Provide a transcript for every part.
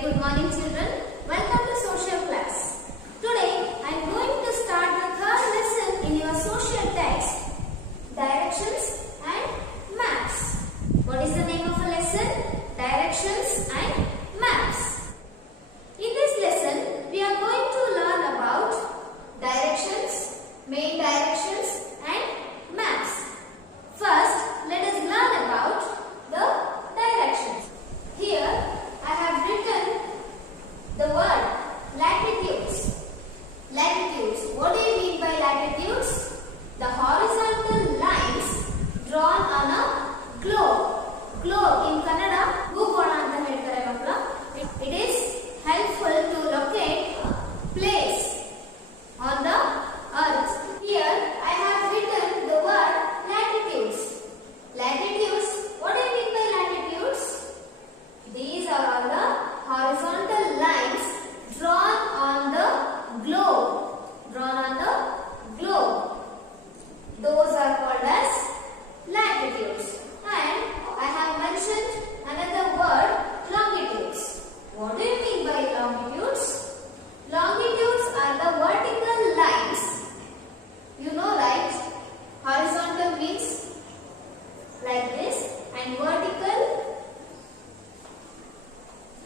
Very good morning children. Welcome to social class. Today I am going to start the third lesson in your social text, Directions and Maps. What is the name of a lesson? Directions and Maps. In this lesson we are going to learn about directions, main directions and maps. First, let us learn about the directions. Here I have written the word latitudes. Latitudes. What do you mean by latitudes? The horizontal lines drawn on a globe. Globe in Kannada, ಭೂಗೋಳ ಅಂತ ಹೇಳ್ತಾರೆ ಮಕ್ಕಳ. It is helpful to locate place on the earth. Here I have written the word latitudes. Latitudes. What do you mean by latitudes? These are all the horizontal lines drawn on the globe. Drawn on the globe. Those are called as latitudes. And I have mentioned another word, longitudes. What do you mean by longitudes? Longitudes are the vertical lines. You know, right? Horizontal means like this and vertical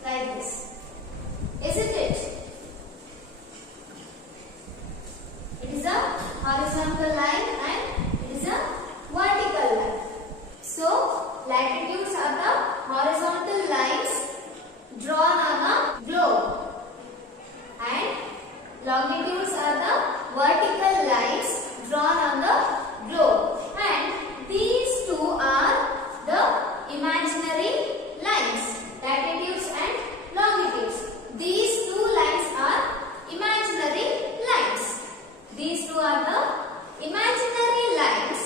like this. Isn't it? It is a horizontal line and it is a vertical line. So, latitudes are the horizontal lines drawn on a globe and longitudes are the vertical lines drawn on the globe, and these two are the imaginary lines, latitudes and longitudes. These two lines are imaginary lines. These two are the imaginary lines.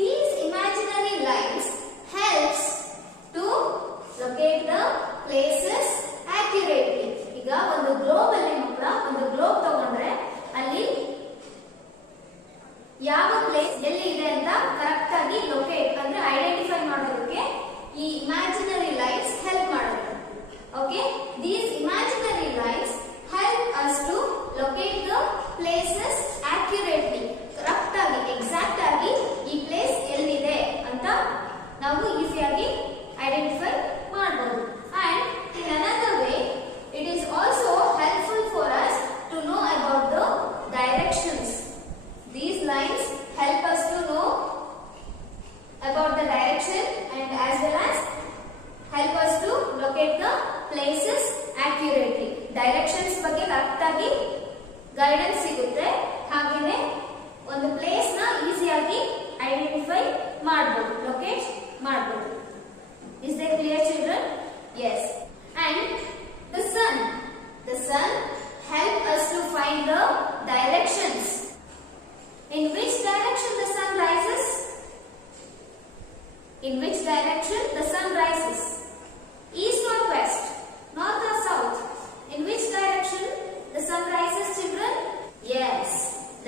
These imaginary lines helps to locate the places accurately. ಈಗ ಒಂದು globe ಅಲ್ಲಿ ಮಕ್ಕಳ ಒಂದು globe ತಗೊಂಡ್ರೆ ಅಲ್ಲಿ ಯಾವ place ಎಲ್ಲಿ ಇದೆ ಅಂತ ಕರೆಕ್ಟ್ ಆಗಿ ಲೊಕೇಟ್ ಅಂದ್ರೆ ಐಡೆಂಟಿಫೈ ಮಾಡೋದಕ್ಕೆ ಈ ಇಮ್ಯಾಜಿನರಿ ಲೈನ್ಸ್ ಹೆಲ್ಪ್ ಮಾಡುತ್ತೆ. Okay, these imaginary lines help us to locate the places accurately. Correct ಆಗಿ ಎಕ್ಸಾಕ್ಟ್ ಆಗಿ ಈ ಪ್ಲೇಸ್ ಎಲ್ಲಿದೆ ಅಂತ ನಾವು ಈಸಿಯಾಗಿ ಐಡೆಂಟಿಫೈ ಮಾಡಬಹುದು. And in another way it is also helpful for us to know about the directions. These lines help us to know about the direction and as well as help us to locate the places accurately. Directions ಬಗ್ಗೆ correct ಆಗಿ guidance ಸಿಗುತ್ತೆ. ಹಾಗೇನೆ ಒಂದು place ನ ಈಸಿಯಾಗಿ identify ಮಾಡಬಹುದು, locate ಮಾಡಬಹುದು. Is that clear children? Yes. And the sun help us to find the directions. In which direction the sun rises? In which direction the sun rises? East or west? North or south? In which direction the sun rises, children? Yes,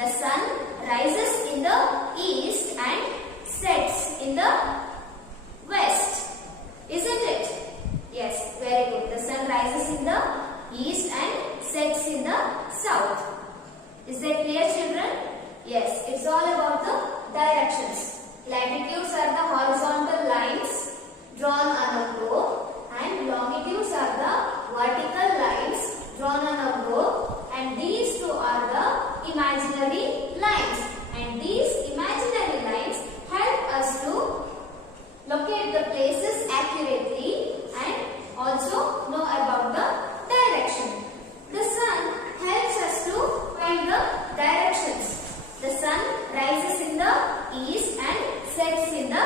the sun rises in the east and sets in the west. Isn't it? Yes, very good. The sun rises in the east and sets in the south. Is that clear, children? Yes, it's all about the directions. Latitudes are the horizontal lines drawn on a globe and longitudes are the vertical lines drawn on a globe, and these two are the imaginary lines, and these imaginary lines help us to locate the places accurately and also know about the direction. The sun helps us to find the directions. The sun rises in the east and sets in the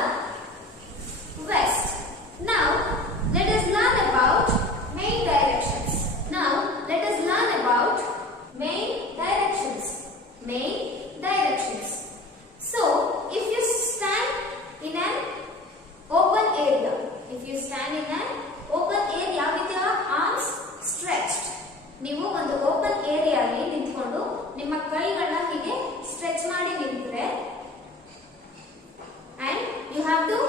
west. Now, let us learn about main directions. Now, let us learn about main directions. Main directions. So, if you stand in an open area, if you stand in an open area with your arms stretched, ನೀವು ಒಂದು open area ಅಲ್ಲಿ ನಿಂತ್ಕೊಂಡು ನಿಮ್ಮ ಕೈಗಳನ್ನ ಹೀಗೆ stretch ಮಾಡಿ ನಿಂತ್ರೆ and you have to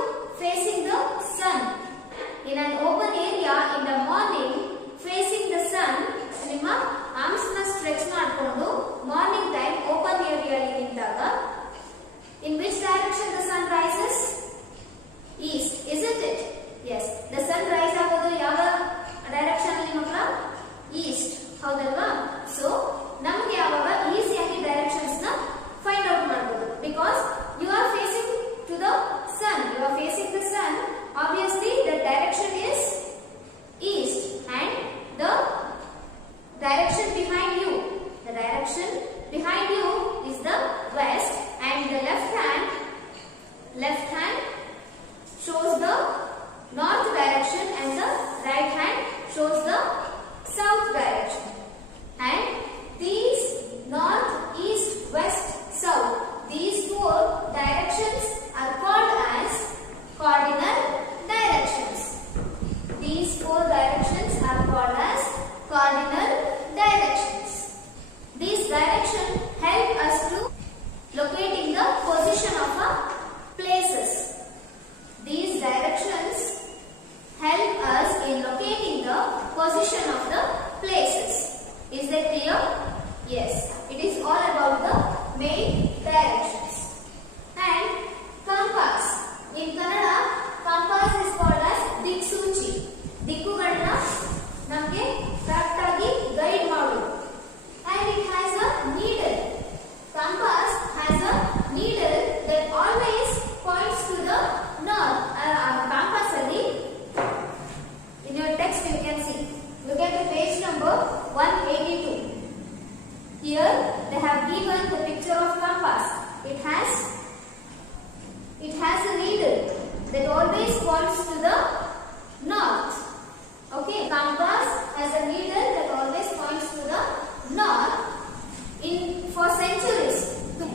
facing the sun in an open area in the morning facing south direction. And these north, east, west, south, these four directions are called as cardinal directions. These four directions are called as cardinal directions. These directions help us to locating the position of our places. These directions help us in locating the position of the places. Is that clear? Yes. It is all about the main directions. And compass. In Kannada, compass is called as ದಿಕ್ಸೂಚಿ. ದಿಕ್ಕುಗಳನ್ನ ನಮಗೆ correct ಆಗಿ guide ಮಾಡೋದು. And it has a needle. Compass has a needle that always points to the north. Compass alli in your text you can see. Look at the page number 182. Here they have given the picture of compass. It has a needle that always points to the north. Okay, compass has a needle that always points to the north. For centuries,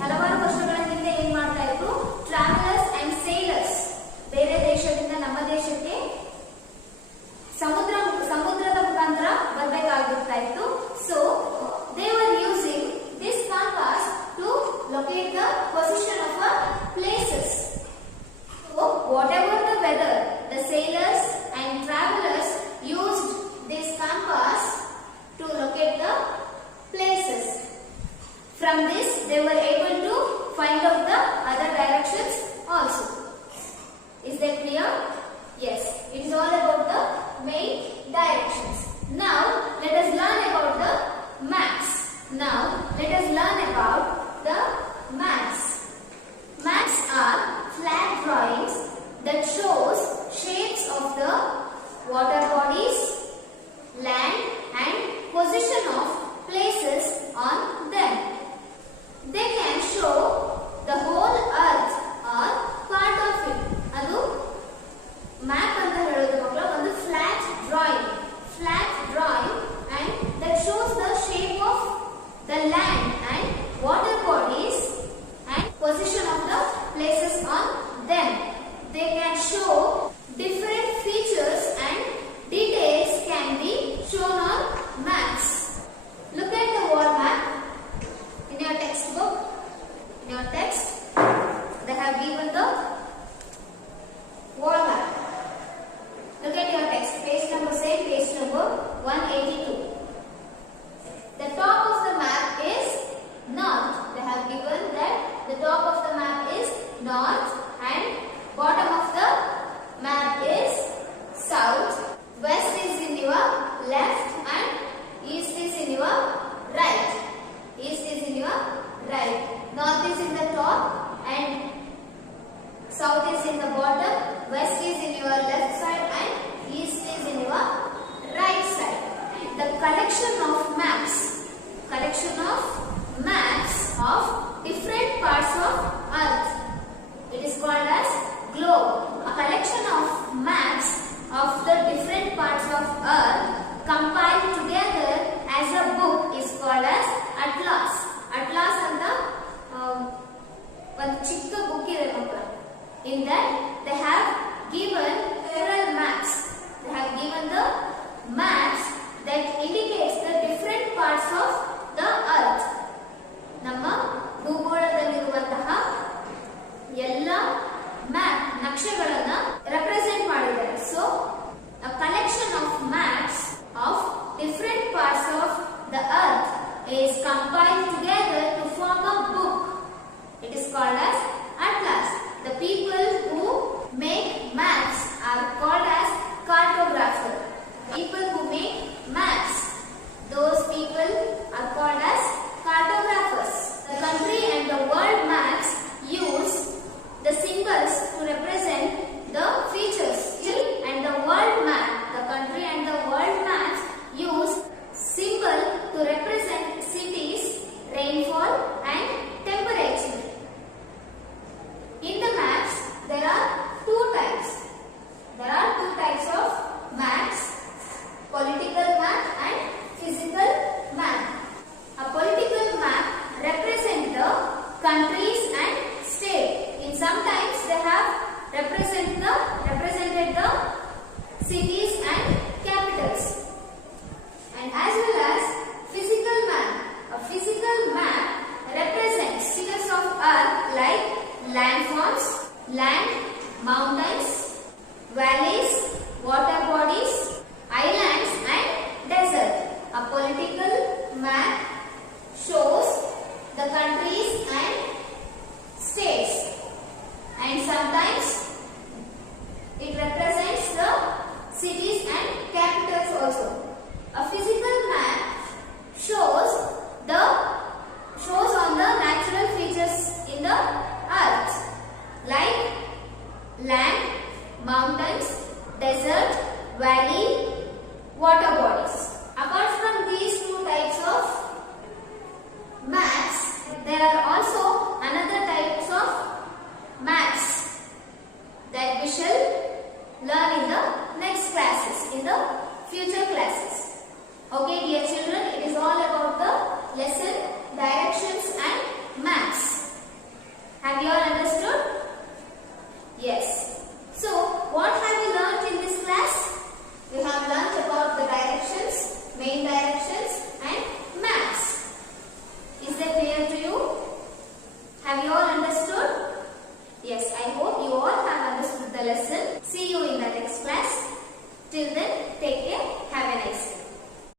ಹಲವಾರು ವರ್ಷಗಳ ಹಿಂದೆ ಏನು ಮಾಡ್ತಾ ಇದ್ರು, travellers and sailors ಬೇರೆ ದೇಶದಿಂದ ನಮ್ಮ ದೇಶಕ್ಕೆ ಸಮುದ್ರದ ಮುಖಾಂತರ ಬರಬೇಕಾಗಿರ್ತಾ ಇತ್ತು. So they were using this compass to locate the position of our places. So whatever the weather, the sailors and travelers used this compass to locate the places. From this they were able to find out the other directions also. Is that clear? Yes, it is all about the main directions. Now let us learn about the maps. Now let us learn about the maps. Maps are flat drawings that shows shapes of the water bodies, land and position of places on them. They can show the whole earth or part of it. Adu map anta helodu makla ಒಂದು flat drawing and that shows the shape of the land and water bodies and position of the places on them. They can show different features and details can be shown on maps. Look at the wall map in your textbook. In your text they have given the wall map. Look at your text, page number 182. The top of the map is north. They have given that the top of the map is north and bottom of the map is south. West is in your left and east is in your right. East is in your right. North is in the top and south is in the bottom. West is in your left side and east is in your right side. The collection of maps of different parts of earth, it is called as globe. A collection of maps of the different parts of earth compiled together as a book is called as atlas. Atlas anta one chikka book ide mokla. In that they have given several maps. They have given the maps that indicates the different parts of the earth. ನಮ್ಮ ಭೂಗೋಳದಲ್ಲಿರುವಂತಹ ಎಲ್ಲ map ನಕ್ಷೆಗಳನ್ನ represent ಮಾಡಿದ್ದಾರೆ. So a collection of maps of different parts of the earth is compiled together to form a book. It is called as atlas. The people who make maps are called as cartographers. People who make maps, those people are called as cartographers. The country and the world maps use the symbols to represent the features. And the world map, the country and the world maps use symbol to represent cities, rainfall and temperature. In the maps there are two types. There are two types of maps, political map and Have you all understood?